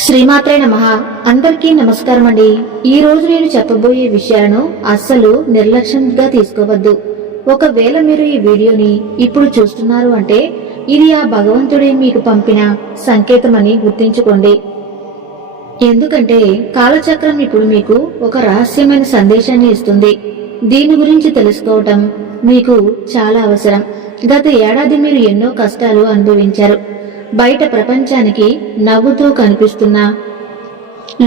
శ్రీమాత్రే నమః. అందరికీ నమస్కారం అండి. ఈ రోజు నేను చెప్పబోయే విషయాలను అస్సలు నిర్లక్ష్యంగా తీసుకోవద్దు. ఒకవేళ మీరు ఈ వీడియోని ఇప్పుడు చూస్తున్నారు అంటే ఇది ఆ భగవంతుడే మీకు పంపిన సంకేతమని గుర్తించుకోండి. ఎందుకంటే కాలచక్రం ఇప్పుడు మీకు ఒక రహస్యమైన సందేశాన్ని ఇస్తుంది. దీని గురించి తెలుసుకోవటం మీకు చాలా అవసరం. గత ఏడాది మీరు ఎన్నో కష్టాలు అనుభవించారు. బయట ప్రపంచానికి నవ్వుతూ కనిపిస్తున్నా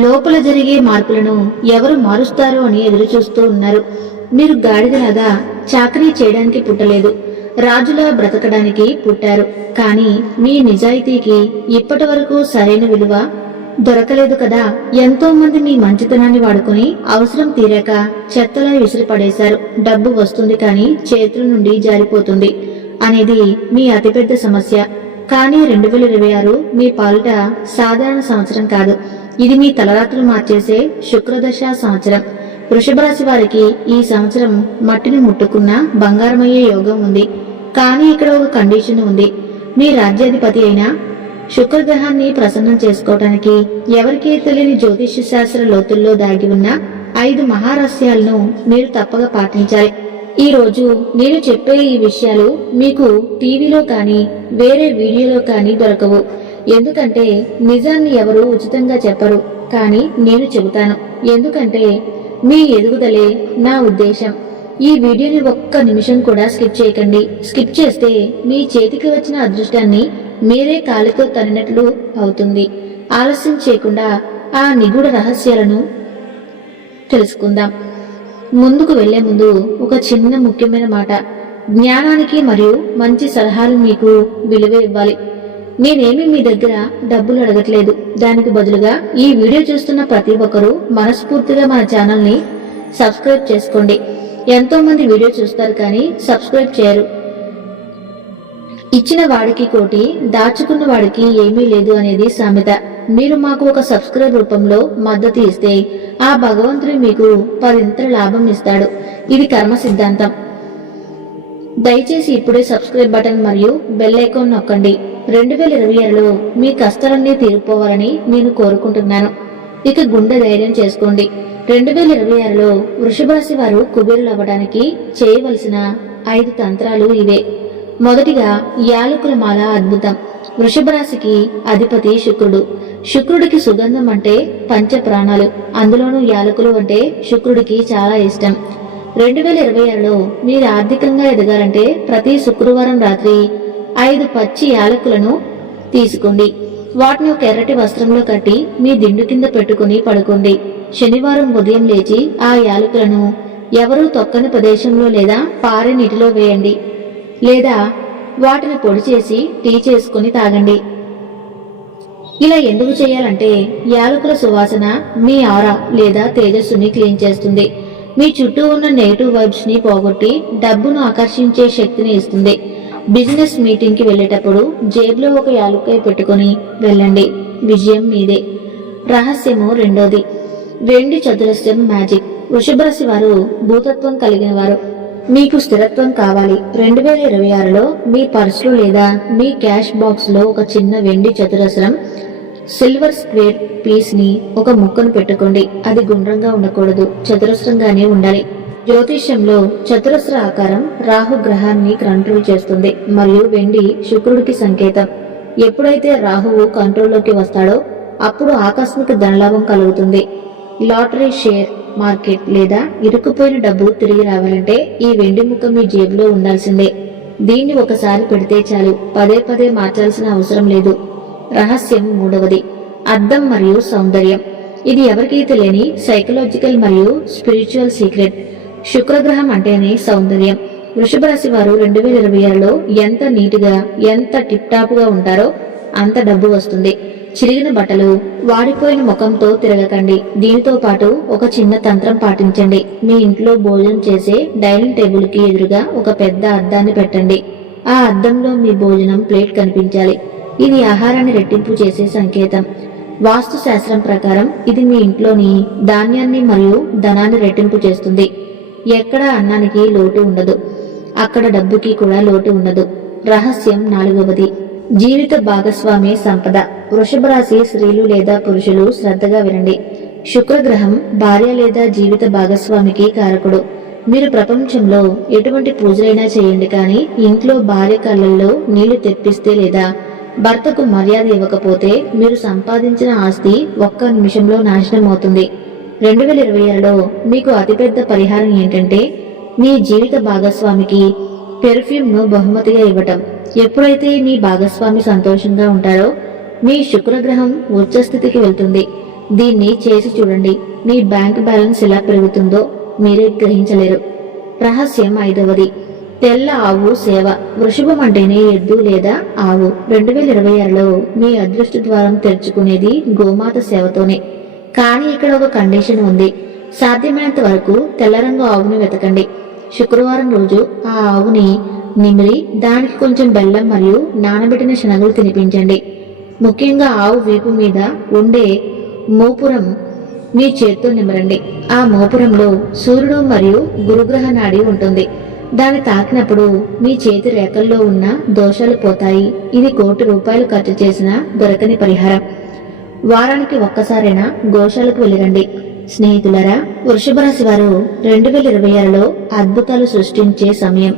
లోపల జరిగే మార్పులను ఎవరు మారుస్తారో అని ఎదురుచూస్తూ ఉన్నారు. మీరు గాడిదలాగా చాకరీ చేయడానికి పుట్టలేదు, రాజులా బ్రతకడానికి పుట్టారు. కానీ మీ నిజాయితీకి ఇప్పటి వరకు సరైన విలువ దొరకలేదు కదా. ఎంతో మంది మీ మంచితనాన్ని వాడుకొని అవసరం తీరాక చెత్తలా విసిరిపడేశారు. డబ్బు వస్తుంది కానీ చేతుల నుండి జారిపోతుంది అనేది మీ అతిపెద్ద సమస్య. కానీ 2026 మీ పాలిట సాధారణ సంవత్సరం కాదు. ఇది మీ తలరాత్రులు మార్చేసే శుక్రదశ సంవత్సరం. వృషభ రాశి వారికి ఈ సంవత్సరం మట్టిని ముట్టుకున్న బంగారమయ్యే యోగం ఉంది. కానీ ఇక్కడ ఒక కండిషన్ ఉంది. మీ రాజ్యాధిపతి అయిన శుక్రగ్రహాన్ని ప్రసన్నం చేసుకోవటానికి ఎవరికీ తెలియని జ్యోతిష్య శాస్త్ర లోతుల్లో దాగి ఉన్న 5 మహారహస్యాలను మీరు తప్పక పాటించాలి. ఈ రోజు నేను చెప్పే ఈ విషయాలు మీకు టీవీలో కానీ వేరే వీడియోలో కానీ దొరకవు. ఎందుకంటే నిజాన్ని ఎవరు ఉచితంగా చెప్పరు, కానీ నేను చెబుతాను. ఎందుకంటే మీ ఎదుగుదలే నా ఉద్దేశం. ఈ వీడియోని ఒక్క నిమిషం కూడా స్కిప్ చేయకండి. స్కిప్ చేస్తే మీ చేతికి వచ్చిన అదృష్టాన్ని మీరే కాలితో తన్నినట్లు అవుతుంది. ఆలస్యం చేయకుండా ఆ నిగూఢ రహస్యాలను తెలుసుకుందాం. ముందుకు వెళ్లే ముందు ఒక చిన్న ముఖ్యమైన మాట. జ్ఞానానికి మరియు మంచి సలహాలు మీకు విలువ ఇవ్వాలి. నేనేమి మీ దగ్గర డబ్బులు అడగట్లేదు. దానికి బదులుగా ఈ వీడియో చూస్తున్న ప్రతి ఒక్కరూ మనస్ఫూర్తిగా మన ఛానల్ని సబ్స్క్రైబ్ చేసుకోండి. ఎంతో మంది వీడియో చూస్తారు కానీ సబ్స్క్రైబ్ చేయరు. ఇచ్చిన వాడికి కోటి, దాచుకున్న వాడికి ఏమీ లేదు అనేది సామెత. మీరు మాకు ఒక సబ్స్క్రైబ్ రూపంలో మద్దతు ఇస్తే ఆ భగవంతుడు మీకు 10 లాభం ఇస్తాడు. ఇది కర్మ సిద్ధాంతం. దయచేసి ఇప్పుడే సబ్స్క్రైబ్ బటన్ మరియు బెల్ ఐకాన్ నొక్కండి. 2026లో మీ కష్టాలన్నీ తీరిపోవాలని నేను కోరుకుంటున్నాను. ఇక గుండె ధైర్యం చేసుకోండి. 2026లో వృషభ రాశి వారు కుబేరులు అవ్వడానికి చేయవలసిన 5 తంత్రాలు ఇవే. మొదటిగా యాలకుల మాల అద్భుతం. వృషభ రాశికి అధిపతి శుక్రుడు. శుక్రుడికి సుగంధం అంటే పంచ ప్రాణాలు. అందులోనూ యాలకులు అంటే శుక్రుడికి చాలా ఇష్టం. 2026లో మీరు ఆర్థికంగా ఎదగాలంటే ప్రతి శుక్రవారం రాత్రి 5 పచ్చి యాలకులను తీసుకోండి. వాటిని ఒక ఎర్రటి వస్త్రంలో కట్టి మీ దిండు కింద పెట్టుకుని పడుకోండి. శనివారం ఉదయం లేచి ఆ యాలకులను ఎవరూ తొక్కని ప్రదేశంలో లేదా పారే నీటిలో వేయండి, లేదా వాటిని పొడి చేసి టీ చేసుకుని తాగండి. ఇలా ఎందుకు చేయాలంటే యాలకుల సువాసన మీ ఆరా లేదా తేజస్సుని క్లీన్ చేస్తుంది. మీ చుట్టూ ఉన్న నెగిటివ్ వైబ్స్ ని పోగొట్టి డబ్బును ఆకర్షించే శక్తిని ఇస్తుంది. బిజినెస్ మీటింగ్ కి వెళ్లేటప్పుడు జేబులో ఒక యాలక్కాయ పెట్టుకుని వెళ్ళండి. విజయం మీదే. రహస్యము రెండోది, వెండి చతురస్రం మ్యాజిక్. వృషభ రాశి వారు భూతత్వం కలిగిన వారు. మీకు స్థిరత్వం కావాలి. 2026లో మీ పర్సులో లేదా మీ క్యాష్ బాక్స్ లో ఒక చిన్న వెండి చతురస్రం సిల్వర్ స్క్వేర్ పీస్ ని ఒక ముక్కను పెట్టుకోండి. అది గుండ్రంగా ఉండకూడదు, చతురస్రంగానే ఉండాలి. జ్యోతిష్యంలో చతురస్ర ఆకారం రాహు గ్రహాన్ని కంట్రోల్ చేస్తుంది మరియు వెండి శుక్రుడికి సంకేతం. ఎప్పుడైతే రాహువు కంట్రోల్లోకి వస్తాడో అప్పుడు ఆకస్మిక ధనలాభం కలుగుతుంది. లాటరీ, షేర్ మార్కెట్ లేదా ఇరుక్కుపోయిన డబ్బు తిరిగి రావాలంటే ఈ వెండి ముక్క మీ జేబులో ఉండాల్సిందే. దీన్ని ఒకసారి పెడితే చాలు, పదే పదే మార్చాల్సిన అవసరం లేదు. రహస్యం మూడవది, అద్దం మరియు సౌందర్యం. ఇది ఎవరికీ తెలియని సైకలాజికల్ మరియు స్పిరిచువల్ సీక్రెట్. శుక్రగ్రహం అంటేనే సౌందర్యం. వృషభ రాశి వారు 2026లో ఎంత నీటిగా, ఎంత టిప్ టాప్ గా ఉంటారో అంత డబ్బు వస్తుంది. చిరిగిన బట్టలు, వాడిపోయిన ముఖంతో తిరగకండి. దీనితో పాటు ఒక చిన్న తంత్రం పాటించండి. మీ ఇంట్లో భోజనం చేసే డైనింగ్ టేబుల్ కి ఎదురుగా ఒక పెద్ద అద్దాన్ని పెట్టండి. ఆ అద్దంలో మీ భోజనం ప్లేట్ కనిపించాలి. ఇది ఆహారాన్ని రెట్టింపు చేసే సంకేతం. వాస్తు శాస్త్రం ప్రకారం ఇది మీ ఇంట్లోని ధాన్యాన్ని మరియు ధనాన్ని రెట్టింపు చేస్తుంది. ఎక్కడ అన్నానికి లోటు ఉండదు, అక్కడ డబ్బుకి కూడా లోటు ఉండదు. రహస్యం నాలుగవది, జీవిత భాగస్వామి సంపద. వృషభ రాశి స్త్రీలు లేదా పురుషులు శ్రద్ధగా వినండి. శుక్రగ్రహం భార్య లేదా జీవిత భాగస్వామికి కారకుడు. మీరు ప్రపంచంలో ఎటువంటి పూజలైనా చేయండి, కానీ ఇంట్లో భార్య కళ్ళల్లో నీళ్లు తెప్పిస్తే లేదా భర్తకు మర్యాద ఇవ్వకపోతే మీరు సంపాదించిన ఆస్తి ఒక్క నిమిషంలో నాశనం అవుతుంది. 2026లో మీకు అతిపెద్ద పరిహారం ఏంటంటే మీ జీవిత భాగస్వామికి పెర్ఫ్యూమ్ను బహుమతిగా ఇవ్వటం. ఎప్పుడైతే మీ భాగస్వామి సంతోషంగా ఉంటారో మీ శుక్రగ్రహం ఉచ్చస్థితికి వెళ్తుంది. దీన్ని చేసి చూడండి. మీ బ్యాంక్ బ్యాలెన్స్ ఎలా పెరుగుతుందో మీరే గ్రహించలేరు. రహస్యం 5వది, తెల్ల ఆవు సేవ. వృషభం అంటేనే ఎద్దు లేదా ఆవు. 2026లో మీ అదృష్ట ద్వారం తెరుచుకునేది గోమాత సేవతోనే. కానీ ఇక్కడ ఒక కండిషన్ ఉంది. సాధ్యమైనంత వరకు తెల్ల రంగు ఆవుని వెతకండి. శుక్రవారం రోజు ఆ ఆవుని నిమిరి దానికి కొంచెం బెల్లం మరియు నానబెట్టిన శనగలు తినిపించండి. ముఖ్యంగా ఆవు వీపు మీద ఉండే మోపురం మీ చేత్తో నిమరండి. ఆ మోపురంలో సూర్యుడు మరియు గురుగ్రహ నాడి ఉంటుంది. దాన్ని తాకినప్పుడు మీ చేతి రేఖల్లో ఉన్న దోషాలు పోతాయి. ఇది ₹1,00,00,000 ఖర్చు చేసినా దొరకని పరిహారం. వారానికి ఒక్కసారైనా గోశాలకు వెళ్ళిరండి. స్నేహితులరా, వృషభ రాశి వారు 2026లో అద్భుతాలు సృష్టించే సమయం.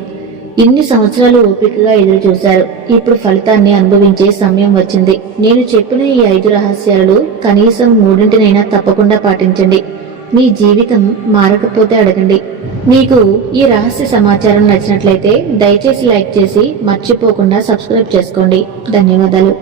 ఇన్ని సంవత్సరాలు ఓపికగా ఎదురు చూశారు. ఇప్పుడు ఫలితాన్ని అనుభవించే సమయం వచ్చింది. నేను చెప్పిన ఈ 5 రహస్యాలు కనీసం 3 తప్పకుండా పాటించండి. మీ జీవితం మారకపోతే అడగండి. మీకు ఈ రహస్య సమాచారం నచ్చినట్లయితే దయచేసి లైక్ చేసి మర్చిపోకుండా సబ్స్క్రైబ్ చేసుకోండి. ధన్యవాదాలు.